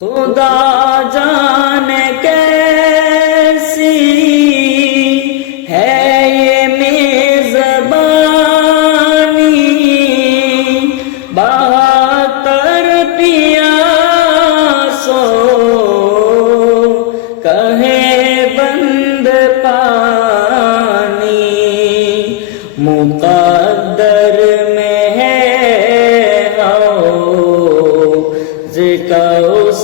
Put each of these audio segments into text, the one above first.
خدا جانے کیسی ہے یہ میزبانی؟ بہتر پیا سو کہے بند پانی۔ مقدر میں ہے ہو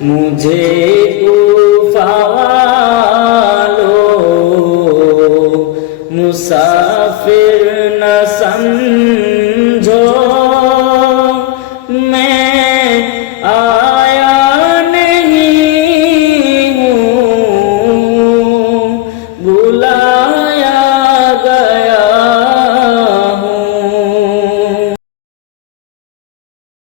মুঝে উফালো মুসাফির না সমঝো মে আয়া নহীঁ হুঁ বুলা